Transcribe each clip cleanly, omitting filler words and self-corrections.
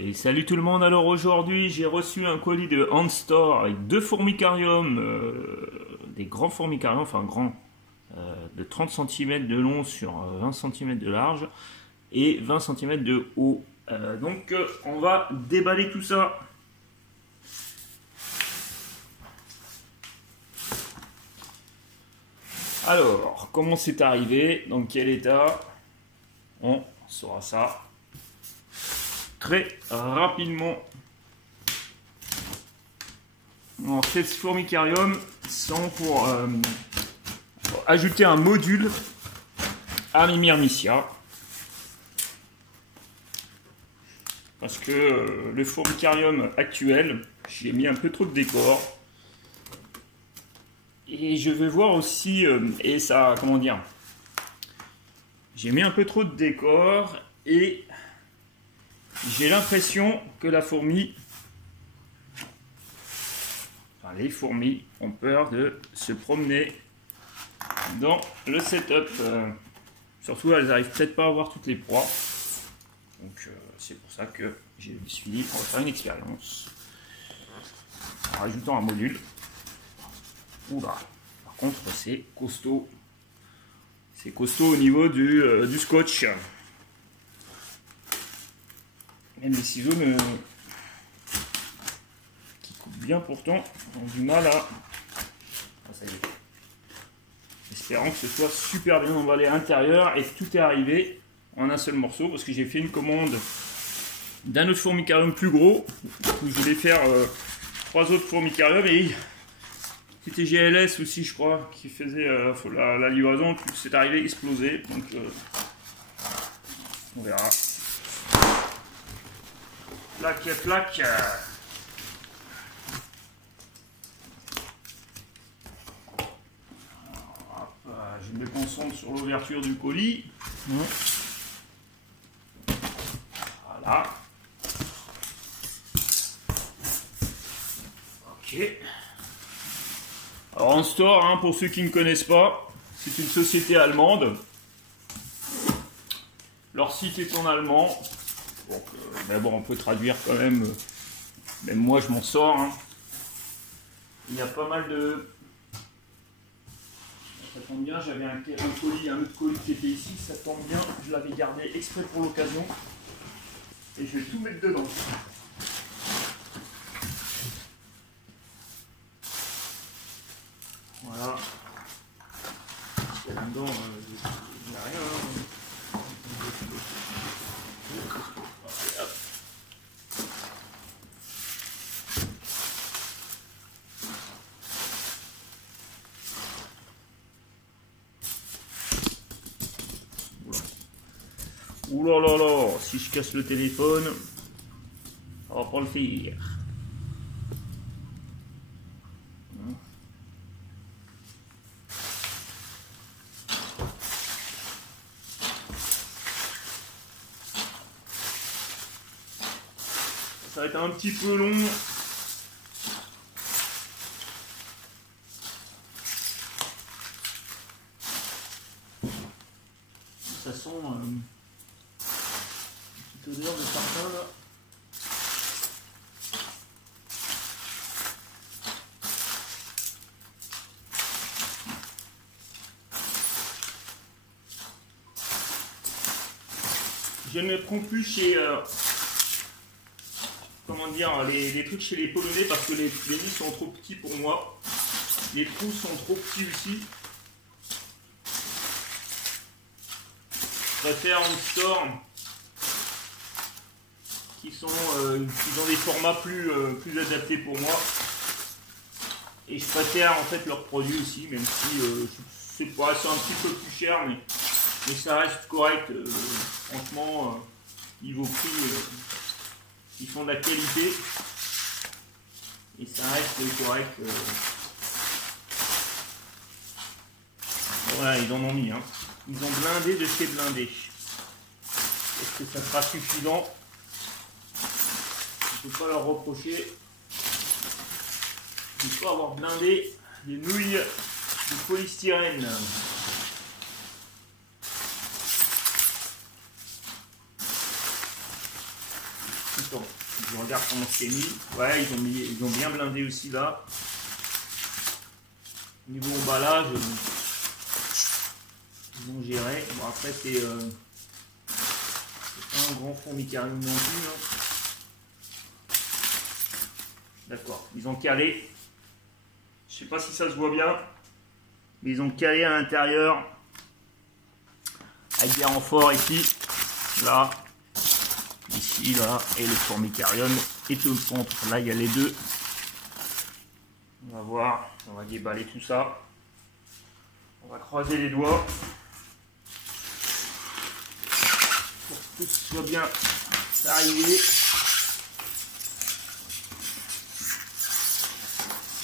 Et salut tout le monde, alors aujourd'hui j'ai reçu un colis de Handstore avec deux formicariums, des grands formicariums, enfin grands, de 30 cm de long sur 20 cm de large et 20 cm de haut. Donc on va déballer tout ça. Alors, comment c'est arrivé, dans quel état? On saura ça très rapidement. Alors, ces formicariums sont pour ajouter un module à mes myrmicias. Parce que le formicarium actuel, j'ai mis un peu trop de décor. Et je vais voir aussi, et ça, comment dire, j'ai mis un peu trop de décor et j'ai l'impression que la fourmi, enfin les fourmis ont peur de se promener dans le setup. Surtout, elles n'arrivent peut-être pas à voir toutes les proies. Donc c'est pour ça que je me suis dit, on va faire une expérience en rajoutant un module. Oula, par contre c'est costaud. C'est costaud au niveau du scotch. Même les ciseaux qui coupent bien pourtant ont du mal à... Ah, ça y est. Espérant que ce soit super bien emballé à l'intérieur et tout est arrivé en un seul morceau parce que j'ai fait une commande d'un autre formicarium plus gros où je voulais faire 3 autres formicariums et c'était GLS aussi je crois qui faisait la livraison, tout c'est arrivé explosé donc on verra. Plaque. Je me concentre sur l'ouverture du colis. Voilà. Ok. Alors Handstore, hein, pour ceux qui ne connaissent pas, c'est une société allemande. Leur site est en allemand. Donc, mais bon, on peut traduire quand même. Même moi, je m'en sors. Hein. Il y a pas mal de... Ça tombe bien, j'avais un autre colis qui était ici. Ça tombe bien, je l'avais gardé exprès pour l'occasion. Et je vais tout mettre dedans. Voilà. Là-dedans, il n'y a rien. Ouh là là là, si je casse le téléphone, ça va pas le faire. Ça va être un petit peu long. Ça sent une petite odeur de parfum là. Je ne me prends plus chez comment dire, les trucs chez les Polonais parce que les nids sont trop petits pour moi. Les trous sont trop petits aussi. Je préfère Handstore qui ont des formats plus adaptés pour moi. Et je préfère en fait leurs produits aussi, même si c'est un petit peu plus cher, mais ça reste correct. Franchement, niveau prix, ils font de la qualité et ça reste correct. Voilà, ils en ont mis. Hein. Ils ont blindé de chez blindé. Est-ce que ça sera suffisant? Je ne peux pas leur reprocher. Il faut avoir blindé des nouilles de polystyrène. temps. Je regarde comment c'est mis. Ouais, ils ont bien blindé aussi là. Niveau emballage, ils ont géré. Bon, après, c'est pas un grand formicarium non plus. Hein. D'accord, ils ont calé. Je sais pas si ça se voit bien, mais ils ont calé à l'intérieur avec des renforts ici, là, ici, là, et le formicarium est au centre. Là, il y a les deux. On va voir, on va déballer tout ça. On va croiser les doigts pour que tout soit bien arrivé.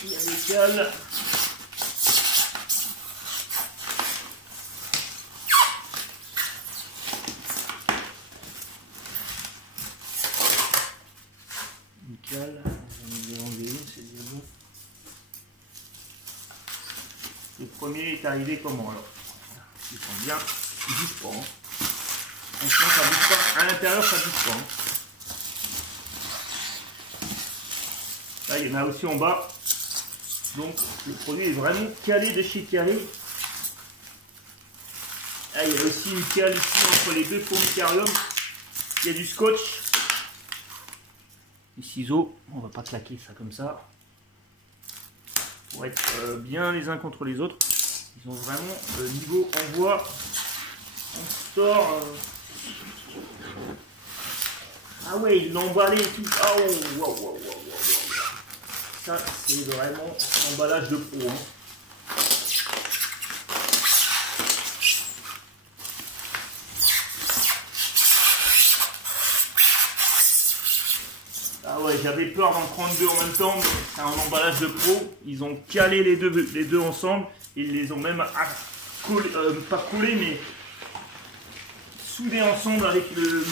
Il y a les cales. Nickel. J'en ai enlevé une, c'est bien bon. Le premier est arrivé comment alors? Ils sont bien, ils ne bougent pas. Hein. Franchement, ça bouge pas. À l'intérieur, ça bouge pas. Hein. Là, il y en a aussi en bas. Donc, le produit est vraiment calé de chez calé. Là, il y a aussi une cale ici entre les deux formicariums. Il y a du scotch. Les ciseaux, on va pas claquer ça comme ça. Pour être bien les uns contre les autres. Ils ont vraiment niveau envoi. On sort. Ah ouais, ils l'ont emballé et tout. Ah oh, wow, wow, wow, wow. Ça, c'est vraiment un emballage de pro. Hein. Ah ouais, j'avais peur d'en prendre deux en même temps, mais c'est un emballage de pro. Ils ont calé les deux ensemble. Ils les ont même collé, pas collés, mais soudés ensemble avec le...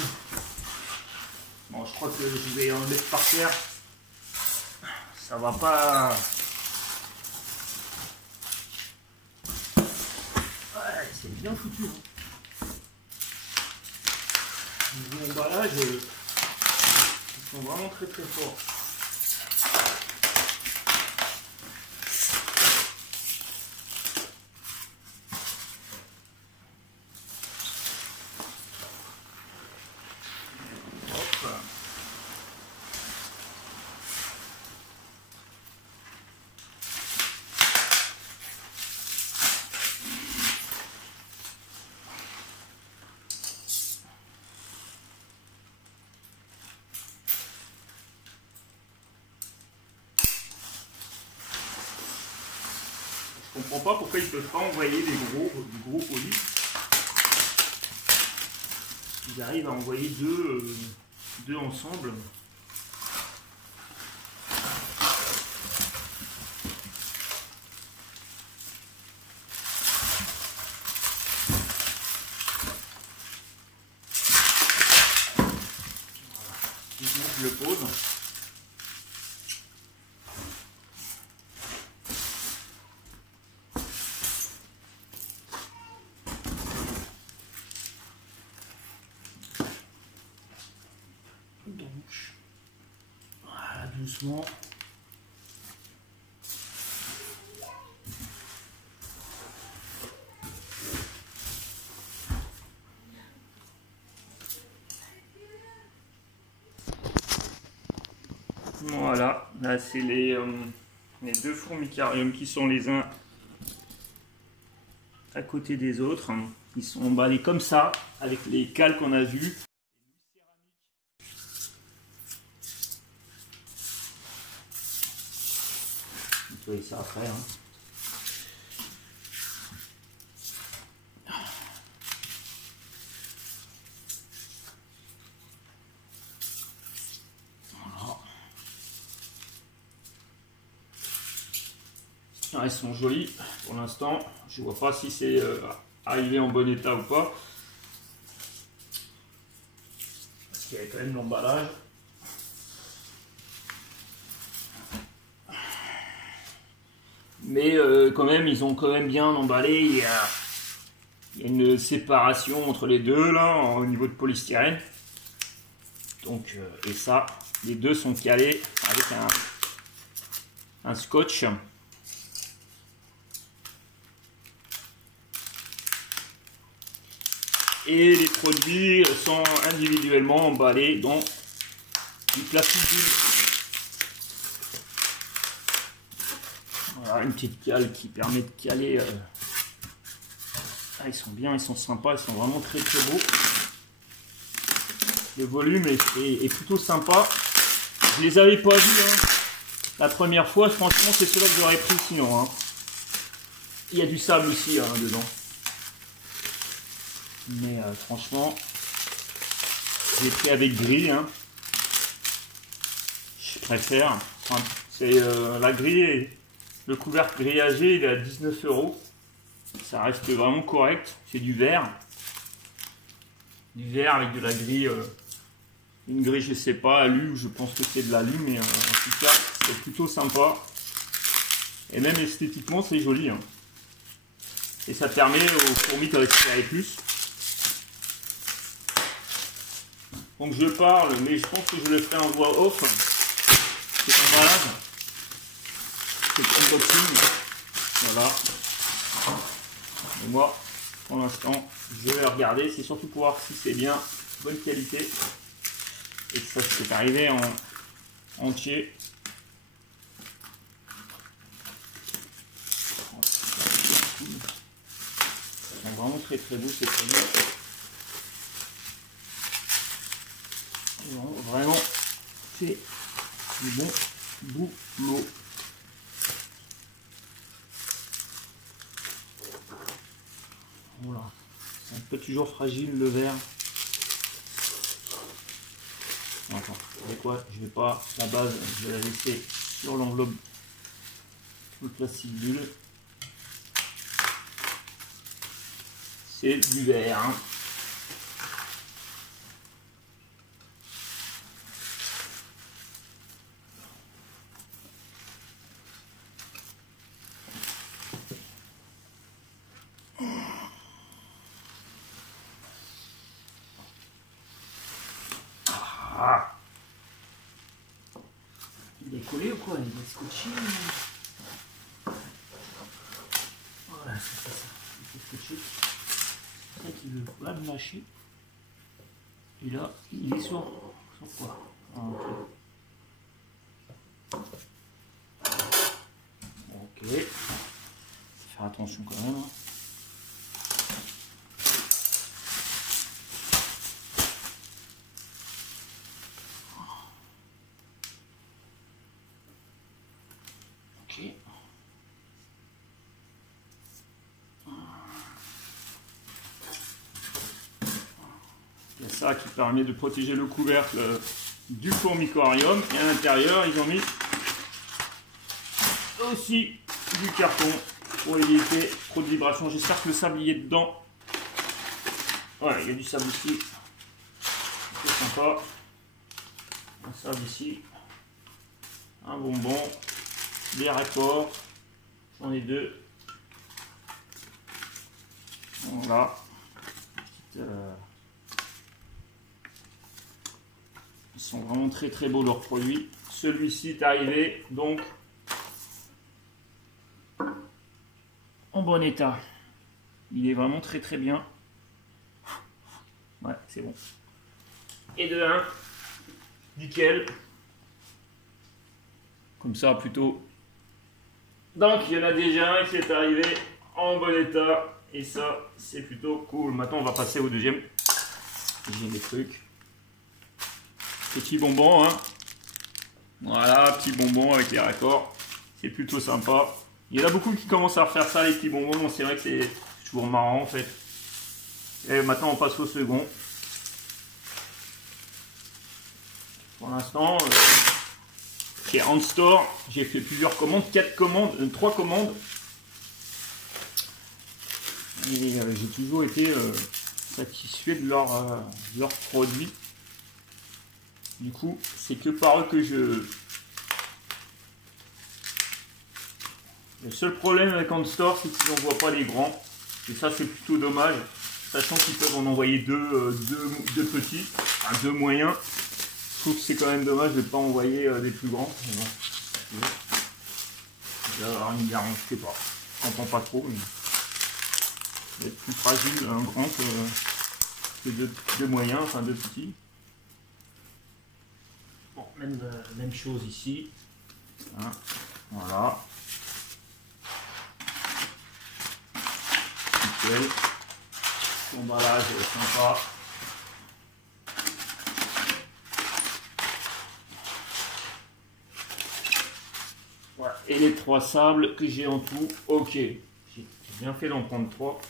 Bon, je crois que je vais en mettre par terre. Ça va pas... Ouais, c'est bien foutu. Hein. Niveau emballage, ils sont vraiment très très forts. Je comprends pas pourquoi ils ne peuvent pas envoyer du gros colis. Ils arrivent à envoyer deux ensemble. Voilà. Je le pose. Donc, voilà, doucement. Voilà, là c'est les deux formicariums qui sont les uns à côté des autres. Ils sont emballés comme ça, avec les cales qu'on a vues. Nettoyer ça après. Hein. Voilà. Ah, ils sont jolis pour l'instant. Je vois pas si c'est arrivé en bon état ou pas. Parce qu'il y a quand même l'emballage. Mais quand même, ils ont quand même bien emballé. Il y a une séparation entre les deux là, au niveau de polystyrène. Donc, et ça, les deux sont calés avec un scotch. Et les produits sont individuellement emballés dans du plastique bulle. Voilà, une petite cale qui permet de caler. Ah, ils sont bien, ils sont sympas, ils sont vraiment très très beaux. Le volume est plutôt sympa. Je les avais pas vus hein. La première fois, franchement c'est ceux-là que j'aurais pris sinon. Hein. Il y a du sable aussi hein, dedans. Mais franchement, j'ai pris avec gris. Hein. Je préfère. Enfin, c'est la grille, le couvercle grillagé, il est à 19 €. Ça reste vraiment correct. C'est du verre. Du verre avec de la grille. Une grille, je sais pas, alu, je pense que c'est de l'alu, mais en tout cas, c'est plutôt sympa. Et même esthétiquement, c'est joli. Hein. Et ça permet aux fourmis de respirer plus. Donc je parle, mais je pense que je le ferai en voix off. C'est emballage. C'est unboxing. Voilà. Et moi, pour l'instant, je vais regarder. C'est surtout pour voir si c'est bien, bonne qualité. Et ça, c'est arrivé en entier. Ils sont vraiment très très beaux ces produits. Ils ont vraiment fait du bon boulot. Voilà. C'est un peu toujours fragile le verre. Attends, vous savez quoi, je vais pas, la base, je vais la laisser sur l'enveloppe, le plastique bulle. C'est du verre. Hein. Ah. Il est collé ou quoi? Il est scotché. Voilà, c'est ça. Il est scotché. C'est ça qu'il veut pas me lâcher. Et là, il est sur quoi? Ah, ok. Faut faire attention quand même. Hein. Ok. Il y a ça qui permet de protéger le couvercle du formicorium. Et à l'intérieur, ils ont mis aussi du carton pour éviter trop de vibrations. J'espère que le sable y est dedans. Voilà, il y a du sable ici. C'est sympa. Un sable ici. Un bonbon. Des raccords. J'en ai deux. Voilà. Ils sont vraiment très très beaux leurs produits. Celui-ci est arrivé donc en bon état. Il est vraiment très très bien. Ouais, c'est bon. Et de 1, nickel. Comme ça plutôt. Donc il y en a déjà un qui est arrivé en bon état. Et ça, c'est plutôt cool. Maintenant, on va passer au deuxième. J'ai des trucs. Petit bonbon, hein. Voilà, petit bonbon avec les raccords. C'est plutôt sympa. Il y en a beaucoup qui commencent à refaire ça, les petits bonbons. Donc c'est vrai que c'est toujours marrant, en fait. Et maintenant, on passe au second. Pour l'instant, chez Handstore, j'ai fait plusieurs commandes. 3 commandes. Et j'ai toujours été satisfait de leurs produits. Du coup, c'est que par eux que je... Le seul problème avec Handstore, c'est qu'ils n'envoient pas les grands. Et ça, c'est plutôt dommage. Sachant qu'ils peuvent en envoyer deux petits, enfin 2 moyens. trouve que c'est quand même dommage de ne pas envoyer des plus grands. Bon, il va y avoir une garantie, je sais pas. Je comprends pas trop. Mais... il va être plus fragile un grand que deux moyens, enfin deux petits. Bon, même chose ici. Hein, voilà. Nickel. L'emballage est sympa. Voilà. Et les 3 sables que j'ai en tout, ok. J'ai bien fait d'en prendre 3.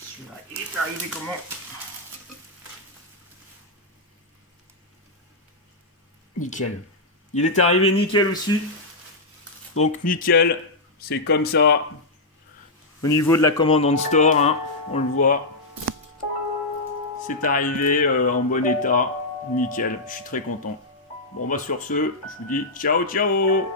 Celui-là, il est arrivé comment? Nickel. Il est arrivé nickel aussi. Donc nickel, c'est comme ça. Au niveau de la commande en store, hein, on le voit. C'est arrivé en bon état. Nickel, je suis très content. Bon bah sur ce, je vous dis ciao ciao.